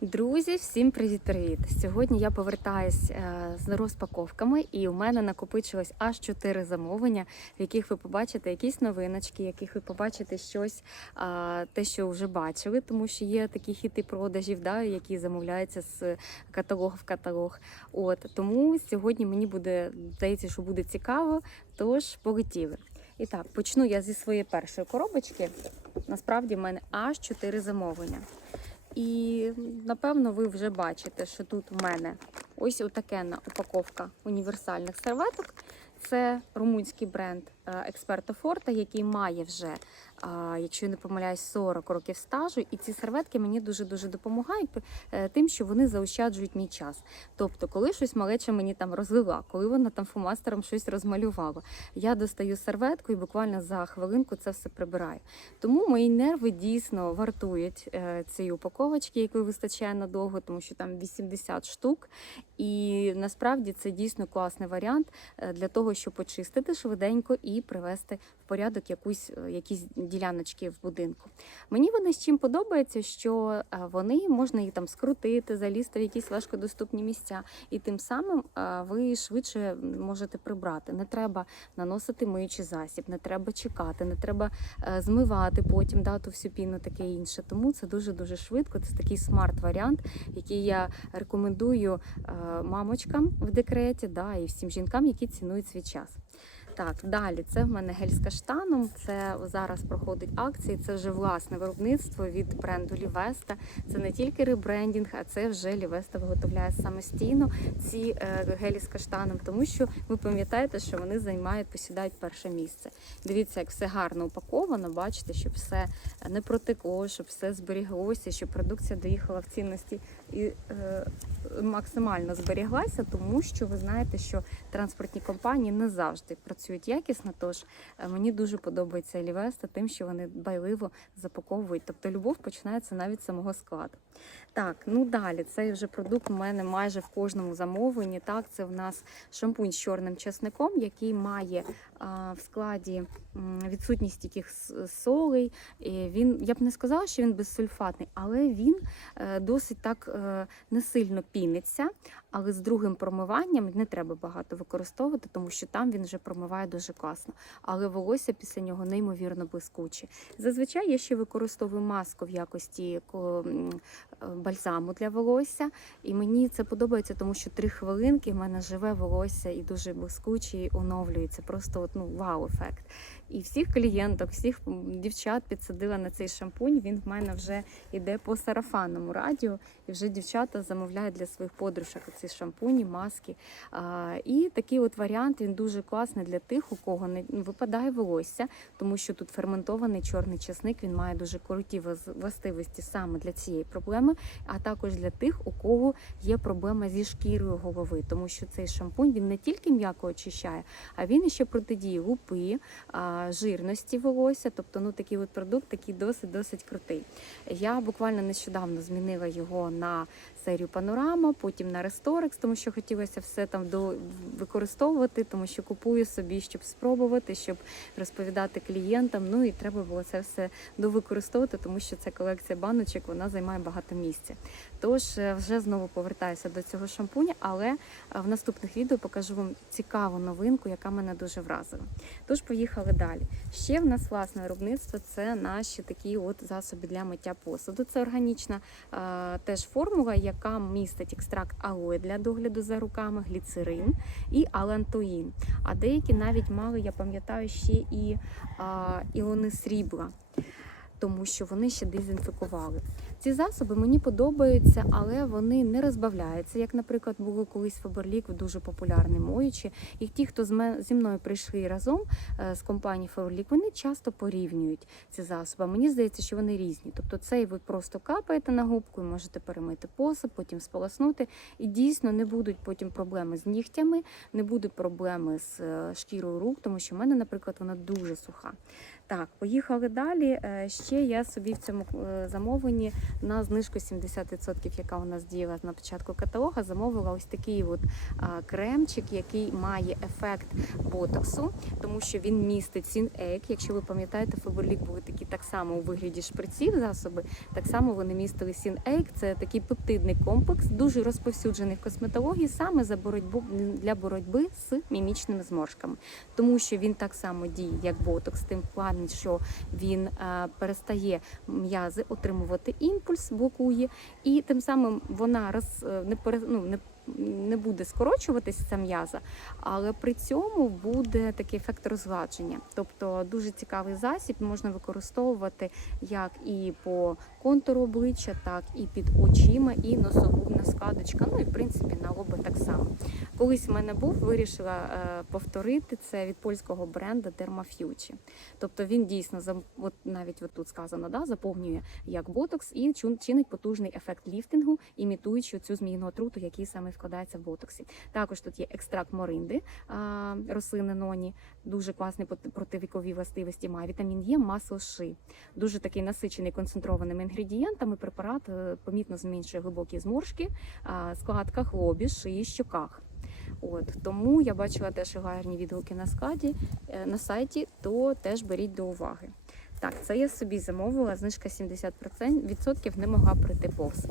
Друзі, всім привіт-привіт! Сьогодні я повертаюсь е, з розпаковками, і у мене накопичилось аж 4 замовлення, в яких ви побачите якісь новиночки, в яких ви побачите щось, те, що вже бачили, тому що є такі хіти продажів, да, які замовляються з каталогу в каталог. От тому сьогодні мені буде здається, що буде цікаво. Тож полетіли. І так, почну я зі своєї першої коробочки. Насправді в мене аж 4 замовлення. І напевно ви вже бачите, що тут у мене ось отакенна упаковка універсальних серветок. Це румунський бренд Експерта Форта, який має вже, якщо я не помиляюсь, 40 років стажу. І ці серветки мені дуже-дуже допомагають е, тим, що вони заощаджують мій час. Тобто, коли щось малеча мені там розлила, коли вона там фумастером щось розмалювала, я достаю серветку і буквально за хвилинку це все прибираю. Тому мої нерви дійсно вартують е, цієї упаковочки, якої вистачає надовго, тому що там 80 штук. І насправді це дійсно класний варіант е, для того, щоб почистити швиденько і привести порядок якусь е, якісь діляночки в будинку. Мені вони з чим подобається, що е, вони можна їх там скрутити, залізти в якісь важкодоступні місця, і тим самим е, ви швидше можете прибрати. Не треба наносити миючий засіб, не треба чекати, не треба змивати потім дату всю піну, таке інше. Тому це дуже дуже швидко. Це такий смарт-варіант, який я рекомендую мамочкам в декреті, да, і всім жінкам, які цінують свій час. Так, далі це в мене гель з каштаном. Це зараз проходить акції. Це вже власне виробництво від бренду Лівеста. Це не тільки ребрендінг, а це вже Лівеста виготовляє самостійно ці е, гелі з каштаном, тому що ви пам'ятаєте, що вони займають, посідають перше місце. Дивіться, як все гарно упаковано. Бачите, щоб все не протекло, щоб все зберіглося, щоб продукція доїхала в цінності і е, максимально зберіглася, тому що ви знаєте, що транспортні компанії не завжди працюють якісно. Тож е, мені дуже подобається Елівеста тим, що вони байливо запаковують. Тобто любов починається навіть з самого складу. Так, ну далі, цей вже продукт у мене майже в кожному замовленні. Так, це в нас шампунь з чорним чесником, який має в складі відсутність яких солей. Він, я б не сказала, що він безсульфатний, але він е, досить так е, не сильно піниться. Але з другим промиванням не треба багато використовувати, тому що там він вже промиває дуже класно. Але волосся після нього неймовірно блискуче. Зазвичай я ще використовую маску в якості е, бальзаму для волосся, і мені це подобається, тому що три хвилинки в мене живе волосся і дуже блискуче, і оновлюється. Просто от, ну, вау-ефект. І всіх клієнток, всіх дівчат підсадила на цей шампунь. Він в мене вже йде по сарафанному радіо, і вже дівчата замовляють для своїх подружок ці шампуні, маски. А, і такий от варіант він дуже класний для тих, у кого не випадає волосся, тому що тут ферментований чорний чесник, він має дуже круті властивості саме для цієї проблеми, а також для тих, у кого є проблема зі шкірою голови, тому що цей шампунь він не тільки м'яко очищає, а він ще протидіє лупи, жирності волосся. Тобто, ну такий от продукт, такий досить досить крутий. Я буквально нещодавно змінила його на серію Панорама, потім на Ресторекс, тому що хотілося все там використовувати, тому що купую собі, щоб спробувати, щоб розповідати клієнтам. Ну і треба було це все довикористовувати, тому що ця колекція баночок вона займає багато місця. Тож е, вже знову повертаюся до цього шампуня, але е, в наступних відео покажу вам цікаву новинку, яка мене дуже вразила. Тож поїхали далі. Ще в нас власне виробництво це наші такі от засоби для миття посуду. Це органічна е, теж формула, яка містить екстракт алої для догляду за руками, гліцерин і алантоїн. А деякі навіть мали, я пам'ятаю, ще і а, іони срібла. Тому що вони ще дезінфікували. Ці засоби мені подобаються, але вони не розбавляються. Як, наприклад, було колись Фаберлік, дуже популярний моючі. І ті, хто зі мною прийшли разом е, з компанії Фаберлік, вони часто порівнюють ці засоби. Мені здається, що вони різні. Тобто, цей ви просто капаєте на губку і можете перемити посуд, потім сполоснути. І дійсно не будуть потім проблеми з нігтями, не будуть проблеми з е, шкірою рук, тому що в мене, наприклад, вона дуже суха. Так, поїхали далі. Е, Ще я собі в цьому е, замовленні на знижку 70%, яка у нас діяла на початку каталога, замовила ось такий от кремчик, який має ефект ботоксу, тому що він містить сін-ейк. Якщо ви пам'ятаєте, Фаберлік були такі так само у вигляді шприців засоби. Так само вони містили сін-ейк. Це такий пептидний комплекс, дуже розповсюджений в косметології саме за боротьбу для боротьби з мімічними зморшками, тому що він так само діє, як ботокс, тим плані, що він е, перестає м'язи отримувати імпульс, блокує, і тим самим вона роз, е, не, ну, не, не буде скорочуватися ця м'яза, але при цьому буде такий ефект розгладження. Тобто дуже цікавий засіб можна використовувати як і по контуру обличчя, так і під очима, і носогубна складочка. Ну і в принципі на лоби так само. Колись в мене був, вирішила е, повторити це від польського бренду Dermafuci. Тобто він дійсно от навіть от тут сказано, да, заповнює як ботокс і чинить потужний ефект ліфтингу, імітуючи цю зміїну отруту, який саме вкладається в ботоксі. Також тут є екстракт моринди, а, рослини ноні, дуже класний проти- противікові властивості має. Вітамін Е, масло ши. Дуже такий насичений концентрованими інгредієнтами. Препарат е, помітно зменшує глибокі зморшки, складках, лобі, шиї, щоках. От тому я бачила теж гарні відгуки на складі е, на сайті, то теж беріть до уваги. Так, це я собі замовила, знижка 70% відсотків не могла пройти повз.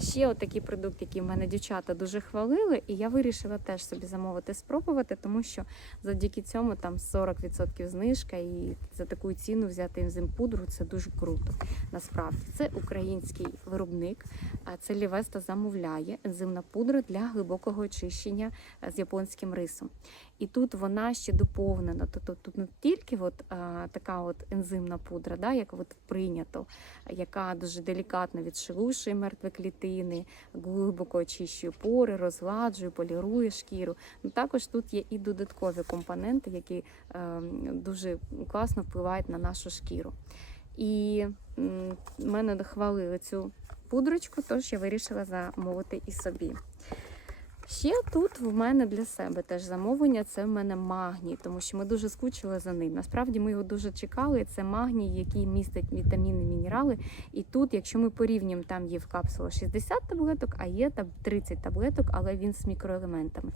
Ще отакий продукт, який в мене дівчата дуже хвалили, і я вирішила теж собі замовити, спробувати, тому що завдяки цьому там 40% знижка, і за таку ціну взяти ензим-пудру це дуже круто. Насправді це український виробник. Це Лівеста замовляє ензимна пудра для глибокого очищення е, з японським рисом. І тут вона ще доповнена. Тобто тут не тільки от, а, така от ензимна пудра, да, як от прийнято, яка дуже делікатно відшелушує мертві клітини, глибоко очищує пори, розгладжує, полірує шкіру. Ну, також тут є і додаткові компоненти, які е, дуже класно впливають на нашу шкіру. І м, мене хвалили цю пудрочку, тож я вирішила замовити і собі. Ще тут в мене для себе теж замовлення. Це в мене магній, тому що ми дуже скучили за ним. Насправді ми його дуже чекали. Це магній, який містить вітаміни, мінерали. І тут, якщо ми порівнюємо, там є в капсулах 60 таблеток, а є там 30 таблеток, але він з мікроелементами.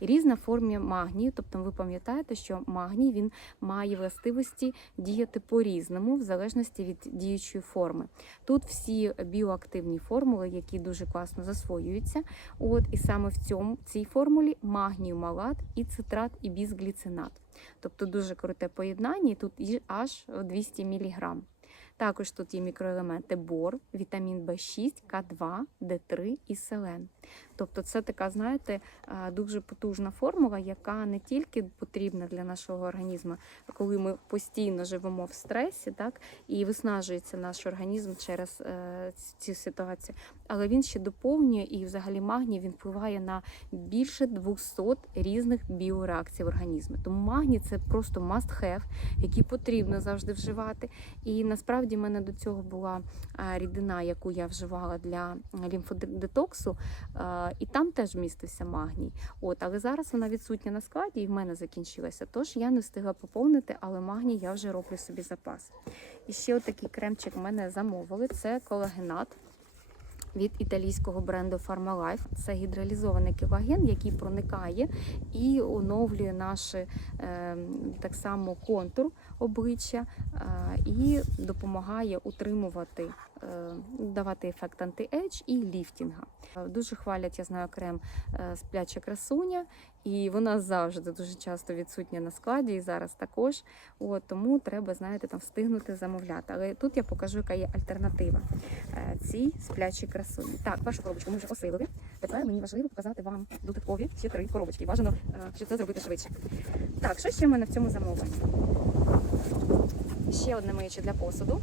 І різна форма магнію. Тобто, ви пам'ятаєте, що магній він має властивості діяти по-різному, в залежності від діючої форми. Тут всі біоактивні формули, які дуже класно засвоюються. От і саме в цьому цій формулі магнію малат і цитрат і бізгліцинат. Тобто дуже круте поєднання, і тут аж 200 мг. Також тут є мікроелементи бор, вітамін В6, К2, Д3 і селен. Тобто це така, знаєте, дуже потужна формула, яка не тільки потрібна для нашого організму, коли ми постійно живемо в стресі, так і виснажується наш організм через е, цю ситуацію, але він ще доповнює і взагалі магній він впливає на більше 200 різних біореакцій в організмі. Тому магній це просто must have, який потрібно завжди вживати. І насправді в мене до цього була рідина, яку я вживала для лімфодетоксу, і там теж містився магній. От, але зараз вона відсутня на складі і в мене закінчилася. Тож я не встигла поповнити, але магній я вже роблю собі запас. І ще отакий кремчик в мене замовили. Це колагенат. Від італійського бренду Pharmalife. Це гідралізований колаген, який проникає і оновлює наш е, так само контур обличчя е, і допомагає утримувати, давати ефект анти-едж і ліфтінга. Е, Дуже хвалять, я знаю, крем е, спляча красуня, і вона завжди дуже часто відсутня на складі, і зараз також. От, тому треба, знаєте, там встигнути замовляти. Але тут я покажу, яка є альтернатива е, цій сплячій красуні. Так, першу коробочку ми вже осилили. Тепер мені важливо показати вам додаткові ще три коробочки. Бажано, е, що це зробити швидше. Так, що ще в мене в цьому замовленні? Ще одне миюче для посуду.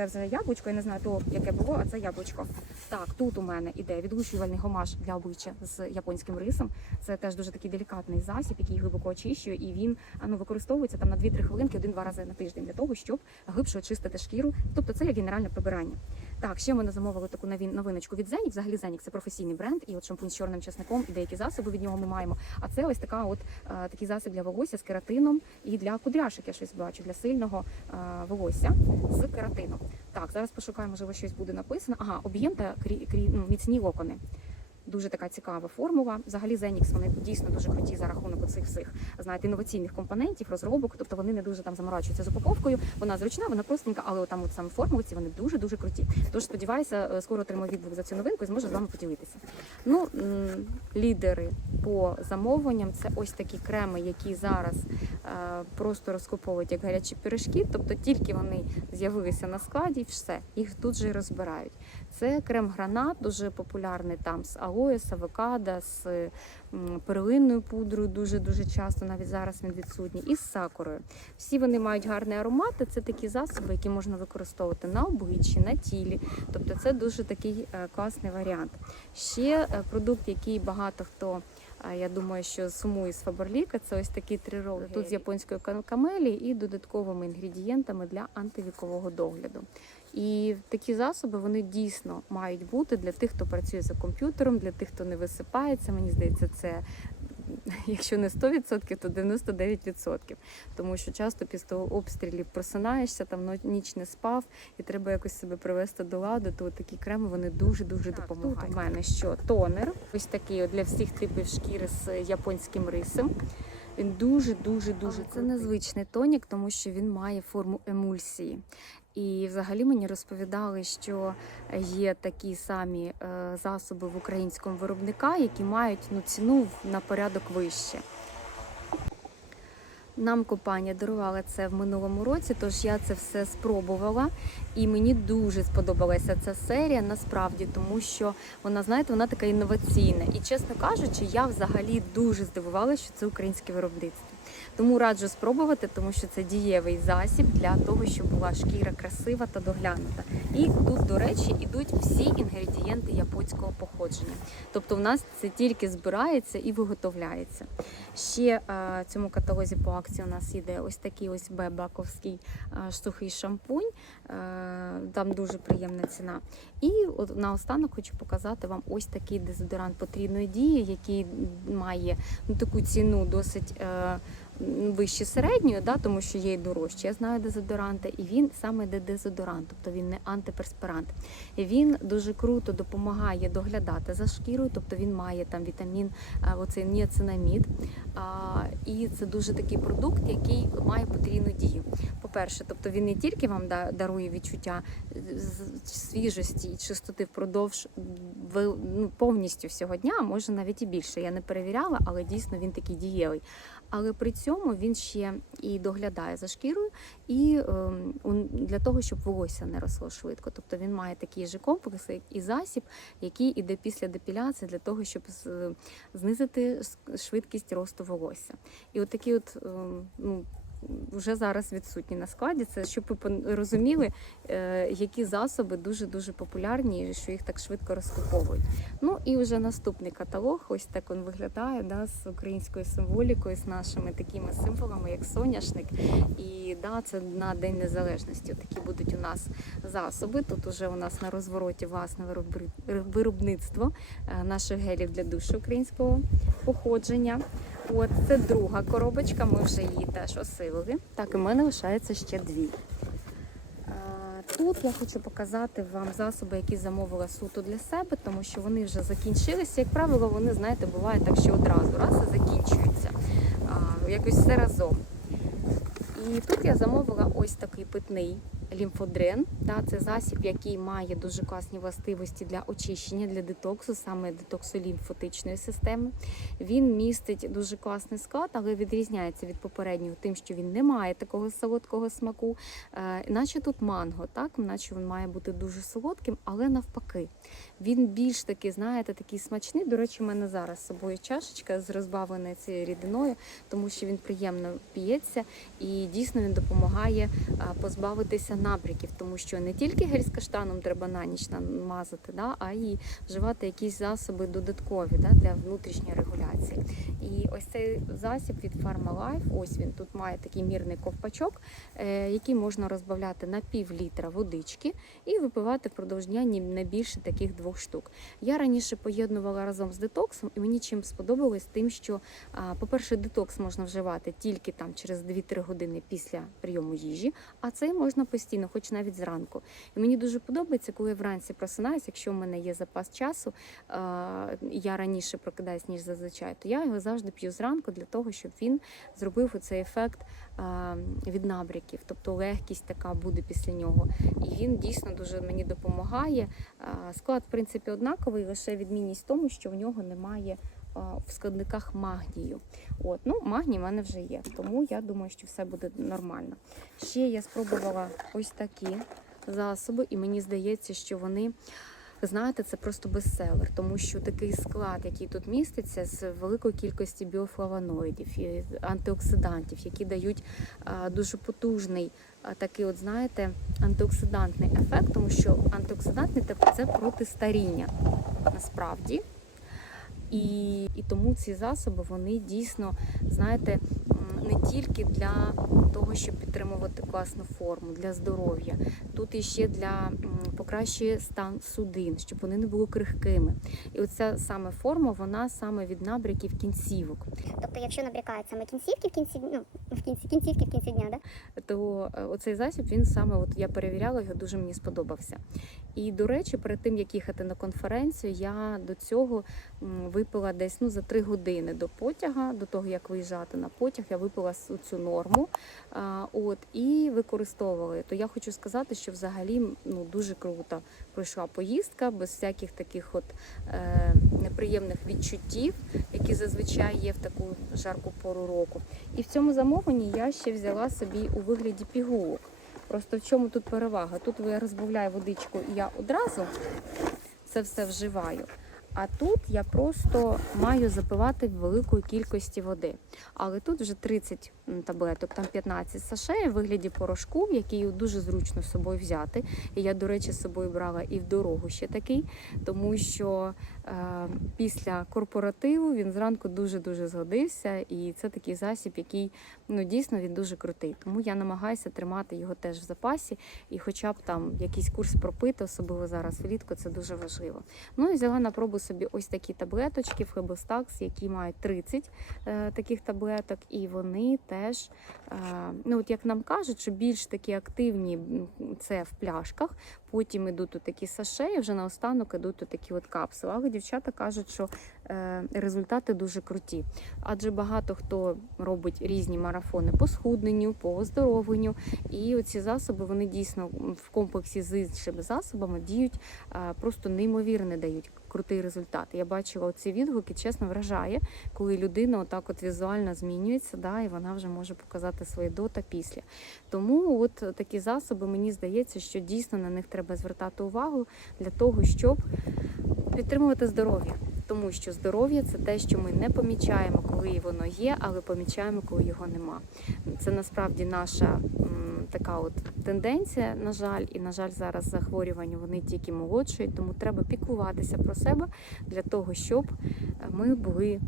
Це вже яблучко, я не знаю то, яке було, а це яблучко. Так, тут у мене іде відлучувальний гомаш для обличчя з японським рисом. Це теж дуже такий делікатний засіб, який глибоко очищує, і він ну, використовується там на 2-3 хвилинки один-два рази на тиждень для того, щоб глибше очистити шкіру. Тобто це як генеральне прибирання. Так, ще ми замовили таку новиночку від Зенік. Взагалі Зенік це професійний бренд, і от шампунь з чорним часником, і деякі засоби від нього ми маємо. А це ось така, от е, такий засіб для волосся з кератином і для кудряшок. Я щось бачу для сильного е, волосся з кератином. Так, зараз пошукаємо, можливо, щось буде написано. Ага, об'єм та крі, крі, ну, міцні локони. Дуже така цікава формула. Взагалі Zenix, вони дійсно дуже круті за рахунок оцих всіх знаєте, інноваційних компонентів, розробок. Тобто вони не дуже там заморачуються з упаковкою. Вона зручна, вона простенька, але там от саме формулці вони дуже дуже круті. Тож сподіваюся, е, скоро отримаю відгук за цю новинку і зможу з вами поділитися. Ну лідери по замовленням це ось такі креми, які зараз просто розкуповують як гарячі пиріжки. Тобто тільки вони з'явилися на складі, і все їх тут же розбирають. Це крем гранат, дуже популярний там з алоє, з авокадо, з перлинною пудрою, дуже дуже часто, навіть зараз він відсутній, і з сакурою. Всі вони мають гарний аромат. Це такі засоби, які можна використовувати на обличчі, на тілі. Тобто це дуже такий е, класний варіант. Ще е, продукт, який багато хто. А, Я думаю, що суму із Фаберліка. Це ось такі три роли. Тут з японської кам- камелі і додатковими інгредієнтами для антивікового догляду. І такі засоби вони дійсно мають бути для тих, хто працює за комп'ютером, для тих, хто не висипається. Мені здається, це якщо не 100%, то 99%. Тому що часто після обстрілів просинаєшся, там ніч не спав, і треба якось себе привести до ладу. То такі креми вони дуже дуже Так, допомагають. тут У мене що тонер, ось такий для всіх типів шкіри з японським рисом. Він дуже дуже дуже це незвичний тонік, тому що він має форму емульсії. І взагалі мені розповідали, що є такі самі е, засоби в українському виробника, які мають ну, ціну на порядок вище. Нам компанія дарувала це в минулому році, тож я це все спробувала, і мені дуже сподобалася ця серія насправді, тому що вона, знаєте, вона така інноваційна. І чесно кажучи, я взагалі дуже здивувалася, що це українське виробництво. Тому раджу спробувати, тому що це дієвий засіб для того, щоб була шкіра красива та доглянута. І тут, до речі, ідуть всі інгредієнти японського походження. Тобто в нас це тільки збирається і виготовляється. Ще е, в цьому каталозі по акції у нас йде ось такий ось бебаковський е, сухий шампунь. Е, Там дуже приємна ціна. І наостанок хочу показати вам ось такий дезодорант потрібної дії, який має ну, таку ціну досить. Е, Вище середньої, да, тому що є і дорожчі, я знаю дезодоранти, і він саме де дезодорант, тобто він не антиперспирант. І він дуже круто допомагає доглядати за шкірою, тобто він має там вітамін, оцей ніацинамід. І це дуже такий продукт, який має потрійну дію. По-перше, тобто він не тільки вам дарує відчуття свіжості і чистоти впродовж ну, повністю всього дня, може навіть і більше. Я не перевіряла, але дійсно він такий дієвий. Але при цьому він ще і доглядає за шкірою, і ем, для того, щоб волосся не росло швидко. Тобто він має такий же комплекс і засіб, який іде після депіляції для того, щоб знизити швидкість росту волосся. І от такі от ем, ну. Вже зараз відсутні на складі. Це щоб ви розуміли, е, які засоби дуже дуже популярні, що їх так швидко розкуповують. Ну і вже наступний каталог. Ось так він виглядає да, з українською символікою, з нашими такими символами, як соняшник. І да, це на День Незалежності. Такі будуть у нас засоби. Тут уже у нас на розвороті власне виробництво е, наших гелів для душу українського походження. От це друга коробочка. Ми вже її теж осилили. Так, і в мене лишається ще дві. Тут я хочу показати вам засоби, які замовила суто для себе, тому що вони вже закінчилися. Як правило, вони, знаєте, буває так, що одразу раз і закінчуються. Якось все разом. І тут я замовила ось такий питний лімфодрен. Та, це засіб, який має дуже класні властивості для очищення, для детоксу, саме детоксу лімфотичної системи. Він містить дуже класний склад, але відрізняється від попереднього тим, що він не має такого солодкого смаку, е, наче тут манго, так, наче він має бути дуже солодким, але навпаки. Він більш такий, знаєте, такий смачний. До речі, у мене зараз з собою чашечка з розбавленою цією рідиною, тому що він приємно п'ється і дійсно він допомагає позбавитися набряків, тому що не тільки гель з каштаном треба на ніч намазати, да, а й вживати якісь засоби додаткові да, для внутрішньої регуляції. І ось цей засіб від Pharmalife, ось він тут має такий мірний ковпачок, е, який можна розбавляти на пів літра водички і випивати впродовж дня не більше таких двох штук. Я раніше поєднувала разом з детоксом, і мені чим сподобалось, тим, що, по-перше, детокс можна вживати тільки там через 2-3 години після прийому їжі, а цей можна постійно, хоч навіть зранку. І мені дуже подобається, коли я вранці просинаюсь, якщо в мене є запас часу, я раніше прокидаюсь, ніж зазвичай, то я його завжди п'ю зранку для того, щоб він зробив оцей ефект від набряків, тобто легкість така буде після нього. І він дійсно дуже мені допомагає. Склад, в принципі, однаковий, лише відмінність в тому, що в нього немає в складниках магнію. От, ну, магній в мене вже є, тому я думаю, що все буде нормально. Ще я спробувала ось такі засоби, і мені здається, що вони. Знаєте, це просто бестселер, тому що такий склад, який тут міститься, з великої кількості біофлавоноїдів і антиоксидантів, які дають дуже потужний такий, от знаєте, антиоксидантний ефект, тому що антиоксидантний це проти старіння насправді. І, і тому ці засоби вони дійсно, знаєте, не тільки для того, щоб підтримувати класну форму для здоров'я, тут іще для покращує стан судин, щоб вони не були крихкими. І оця саме форма, вона саме від набряків кінцівок. Тобто, якщо набрякають саме кінцівки в кінці, ну, в кінці, кінцівки в кінці дня, да? То е, оцей засіб він саме, от я перевіряла його, дуже мені сподобався. І до речі, перед тим як їхати на конференцію, я до цього випила десь ну за три години до потяга, до того як виїжджати на потяг, я випила цю норму. От і використовували. То я хочу сказати, що взагалі ну дуже круто пройшла поїздка без всяких таких от е, неприємних відчуттів, які зазвичай є в таку жарку пору року. І в цьому замовленні я ще взяла собі у вигляді пігулок. Просто в чому тут перевага? Тут я розбавляю водичку і я одразу це все вживаю. А тут я просто маю запивати великої кількості води. Але тут вже 30 м, таблеток, там 15 саше в вигляді порошку, який дуже зручно з собою взяти. І я, до речі, з собою брала і в дорогу ще такий, тому що е, після корпоративу він зранку дуже-дуже згодився. І це такий засіб, який ну, дійсно він дуже крутий. Тому я намагаюся тримати його теж в запасі і хоча б там якийсь курс пропити, особливо зараз влітку, це дуже важливо. Ну і взяла на пробу собі ось такі таблеточки Флебостакс, які мають 30 е, таких таблеток, і вони теж, е, ну от як нам кажуть, що більш такі активні це в пляшках, потім ідуть такі саше, і вже наостанок ідуть такі от капсули. Але дівчата кажуть, що результати дуже круті. Адже багато хто робить різні марафони по схудненню, по оздоровленню, і оці засоби вони дійсно в комплексі з іншими засобами діють просто неймовірно дають крутий результат. Я бачила оці відгуки, чесно вражає, коли людина отак от візуально змінюється, да, і вона вже може показати своє до та після. Тому от такі засоби, мені здається, що дійсно на них треба звертати увагу для того, щоб підтримувати здоров'я. Тому що здоров'я це те, що ми не помічаємо, коли воно є, але помічаємо, коли його нема. Це насправді наша м, така от тенденція, на жаль, і на жаль, зараз захворювання вони тільки молодшують, тому треба піклуватися про себе для того, щоб е, ми були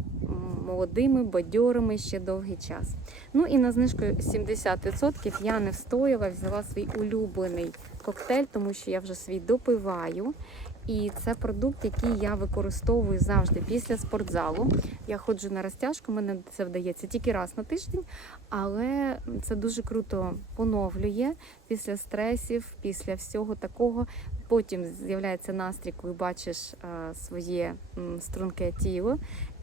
молодими, бадьорими ще довгий час. Ну і на знижку 70% я не встояла, взяла свій улюблений коктейль, тому що я вже свій допиваю. І це продукт, який я використовую завжди після спортзалу. Я ходжу на розтяжку, мене це вдається тільки раз на тиждень, але це дуже круто поновлює після стресів, після всього такого. Потім з'являється настрій, коли бачиш своє струнке тіло.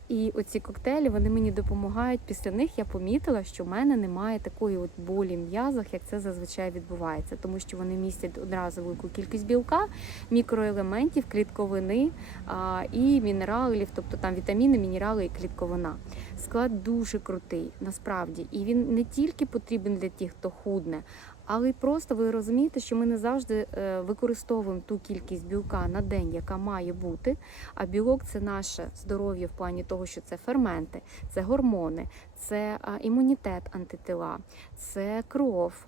І оці коктейлі вони мені допомагають. Після них я помітила, що в мене немає такої от болі в м'язах, як це зазвичай відбувається, тому що вони містять одразу велику кількість білка, мікроелементів, клітковини а, і мінералів, тобто там вітаміни, мінерали і клітковина. Склад дуже крутий, насправді, і він не тільки потрібен для тих, хто худне. Але просто ви розумієте, що ми не завжди е, використовуємо ту кількість білка на день, яка має бути. А білок це наше здоров'я в плані того, що це ферменти, це гормони, це імунітет антитила, це кров.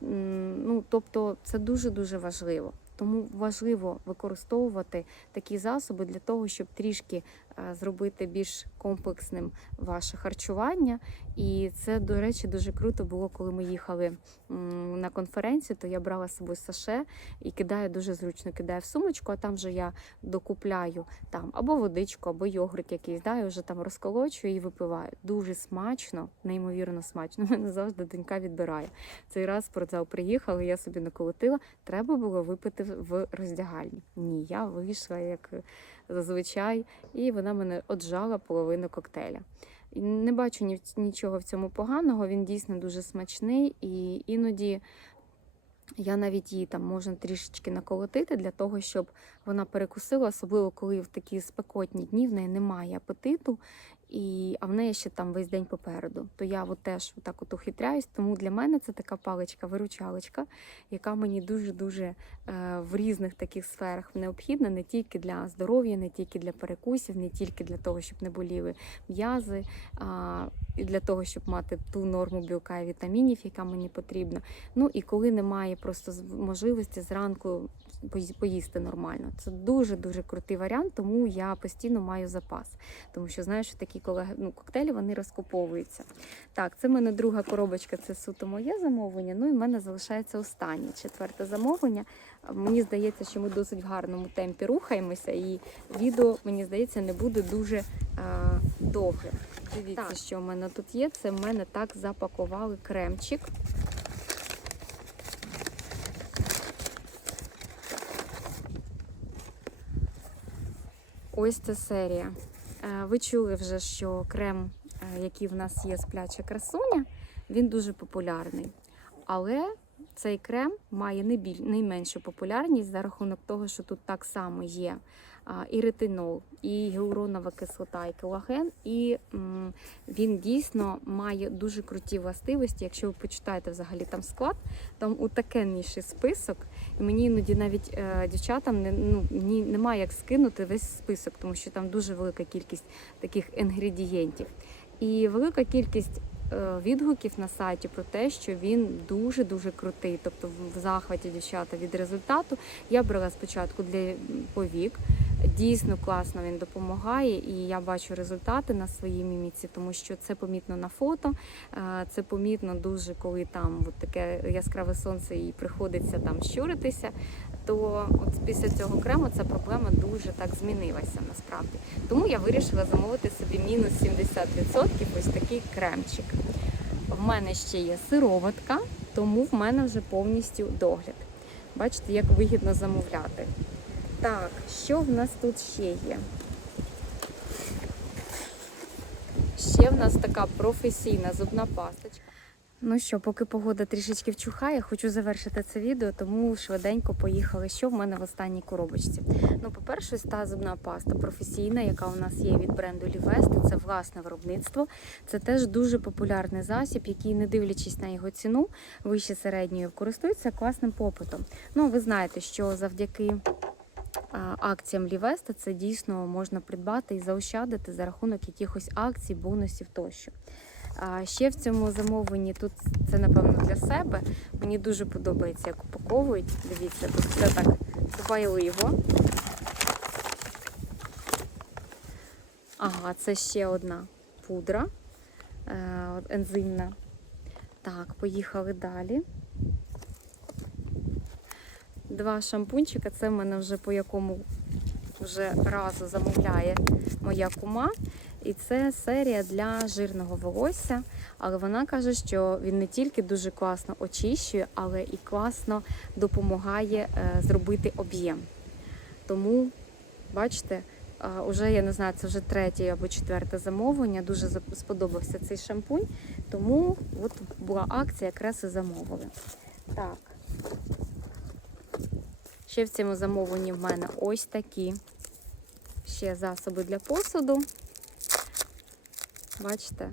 Ну, тобто, це дуже дуже важливо. Тому важливо використовувати такі засоби для того, щоб трішки зробити більш комплексним ваше харчування. І це, до речі, дуже круто було, коли ми їхали на конференцію, то я брала з собою саше і кидаю дуже зручно, кидаю в сумочку, а там вже я докупляю там або водичку, або йогурт якийсь, да, і вже там розколочую і випиваю. Дуже смачно, неймовірно смачно. Мене завжди донька відбирає. Цей раз спортзал приїхали, я собі наколотила. Треба було випити в роздягальні. Ні, я вийшла як е, зазвичай, і вона мене оджала половину коктейля. Не бачу нічого в цьому поганого. Він дійсно дуже смачний, і іноді я навіть її там можна трішечки наколотити для того, щоб вона перекусила, особливо коли в такі спекотні дні в неї немає апетиту, і, а в неї ще там весь день попереду. То я от теж так от ухитряюсь. Тому для мене це така паличка-виручалочка, яка мені дуже-дуже е, в різних таких сферах необхідна, не тільки для здоров'я, не тільки для перекусів, не тільки для того, щоб не боліли м'язи, а, і для того, щоб мати ту норму білка і вітамінів, яка мені потрібна. Ну і коли немає просто можливості зранку поїсти нормально. Це дуже дуже крутий варіант, тому я постійно маю запас. Тому що знаю, що такі колеги, ну, коктейлі вони розкуповуються. Так, це в мене друга коробочка, це суто моє замовлення. Ну і в мене залишається останнє четверте замовлення. Мені здається, що ми досить в гарному темпі рухаємося, і відео, мені здається, не буде дуже а, довге. Дивіться, Так. що в мене тут є. Це в мене так запакували кремчик. Ось ця серія. Е, Ви чули вже, що крем, е, який в нас є спляча красуня, він дуже популярний. Але цей крем має не біль, найменшу популярність за рахунок того, що тут так само є і ретинол, і гіалуронова кислота, і колаген, і він дійсно має дуже круті властивості. Якщо ви почитаєте взагалі там склад, там утакенніший список. І мені іноді навіть е, дівчатам не, ну, немає як скинути весь список, тому що там дуже велика кількість таких інгредієнтів. І велика кількість відгуків на сайті про те, що він дуже дуже крутий. Тобто в- в захваті дівчата від результату. Я брала спочатку для повік. Дійсно класно він допомагає, і я бачу результати на своїй міміці, тому що це помітно на фото. е, Це помітно дуже, коли там от таке яскраве сонце і приходиться там щуритися. То от після цього крему ця проблема дуже так змінилася насправді. Тому я вирішила замовити собі мінус 70% ось такий кремчик. В мене ще є сироватка, тому в мене вже повністю догляд. Бачите, як вигідно замовляти. Так, що в нас тут ще є? Ще в нас така професійна зубна пасточка. Ну що, поки погода трішечки вчухає, хочу завершити це відео, тому швиденько поїхали. Що в мене в останній коробочці? Ну, по-перше, та зубна паста професійна, яка у нас є від бренду Лівести. Це власне виробництво. Це теж дуже популярний засіб, який, не дивлячись на його ціну, вище середньої, користується класним попитом. Ну, ви знаєте, що завдяки акціям Лівеста це дійсно можна придбати і заощадити за рахунок якихось акцій, бонусів тощо. Ще в цьому замовленні тут це напевно для себе. Мені дуже подобається, як упаковують. Дивіться, тут все так дбайливо. Ага, це ще одна пудра е, ензимна. Так, поїхали далі. Два шампунчика. Це в мене вже по якому вже разу замовляє моя кума. І це серія для жирного волосся. Але вона каже, що він не тільки дуже класно очищує, але і класно допомагає е, зробити об'єм. Тому, бачите, е, уже я не знаю, це вже третє або четверте замовлення. Дуже сподобався цей шампунь. Тому от була акція, якраз і замовили. Так. Ще в цьому замовленні в мене ось такі ще засоби для посуду. Бачите?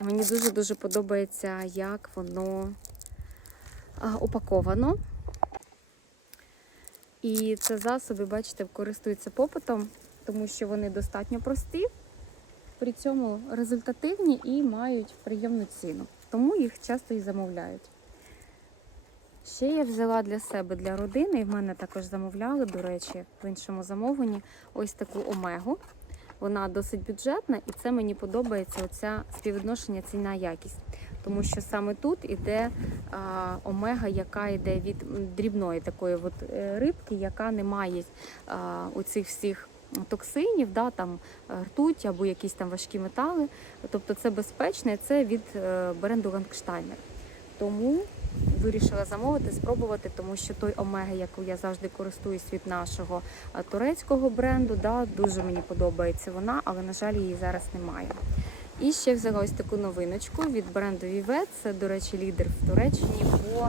Мені дуже-дуже подобається, як воно упаковано. І це засоби, бачите, користуються попитом, тому що вони достатньо прості, при цьому результативні і мають приємну ціну. Тому їх часто і замовляють. Ще я взяла для себе для родини, і в мене також замовляли, до речі, в іншому замовленні ось таку омегу. Вона досить бюджетна, і це мені подобається оця співвідношення ціна якість. Тому що саме тут іде а, омега, яка йде від дрібної такої от, е, рибки, яка не має а, оцих всіх токсинів, да, там ртуть або якісь там важкі метали. Тобто це безпечно, і це від е, бренду Лангштайнер. Тому вирішила замовити, спробувати, тому що той омега, яку я завжди користуюсь від нашого е, турецького бренду, да, дуже мені подобається вона, але на жаль, її зараз немає. І ще взяла ось таку новиночку від бренду Vivet. Це, до речі, лідер в Туреччині по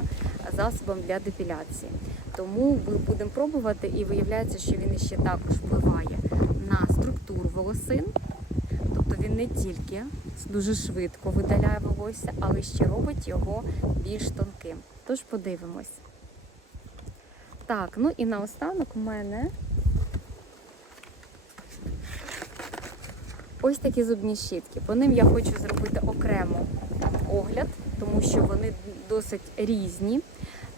засобам для депіляції. Тому ми будемо пробувати, і виявляється, що він ще також впливає на структуру волосин. Тобто він не тільки дуже швидко видаляє волосся, але ще робить його більш тонким. Тож подивимось. Так, ну і наостанок у мене ось такі зубні щітки. По ним я хочу зробити окремо огляд, тому що вони досить різні.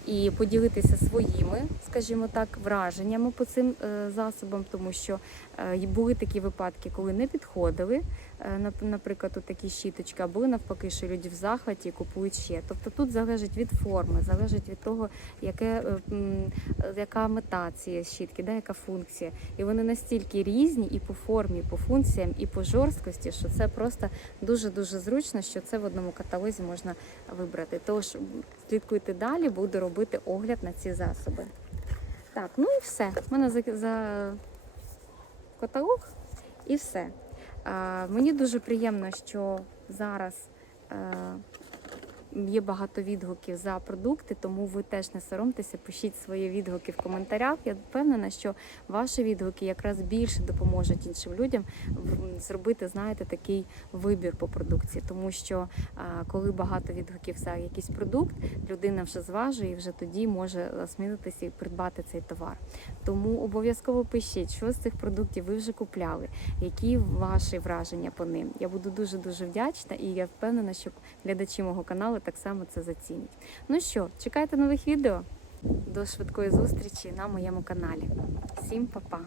І поділитися своїми, скажімо так, враженнями по цим е, засобам, тому що е, були такі випадки, коли не підходили, наприклад, от такі щіточки, а були навпаки, що люди в захваті купують ще. Тобто тут залежить від форми, залежить від того, яке, е, е, яка мета цієї щітки, да, яка функція. І вони настільки різні і по формі, і по функціям, і по жорсткості, що це просто дуже-дуже зручно, що це в одному каталозі можна вибрати. Тож слідкуйте далі, буду робити огляд на ці засоби. Так, ну і все. У мене за, за каталог і все. А, мені дуже приємно, що зараз е, є багато відгуків за продукти, тому ви теж не соромтеся, пишіть свої відгуки в коментарях. Я впевнена, що ваші відгуки якраз більше допоможуть іншим людям зробити, знаєте, такий вибір по продукції. Тому що коли багато відгуків за якийсь продукт, людина вже зважує і вже тоді може осмілитися і придбати цей товар. Тому обов'язково пишіть, що з цих продуктів ви вже купляли, які ваші враження по ним. Я буду дуже дуже вдячна, і я впевнена, що глядачі мого каналу так само це зацінять. Ну що, чекайте нових відео. До швидкої зустрічі на моєму каналі. Всім па-па!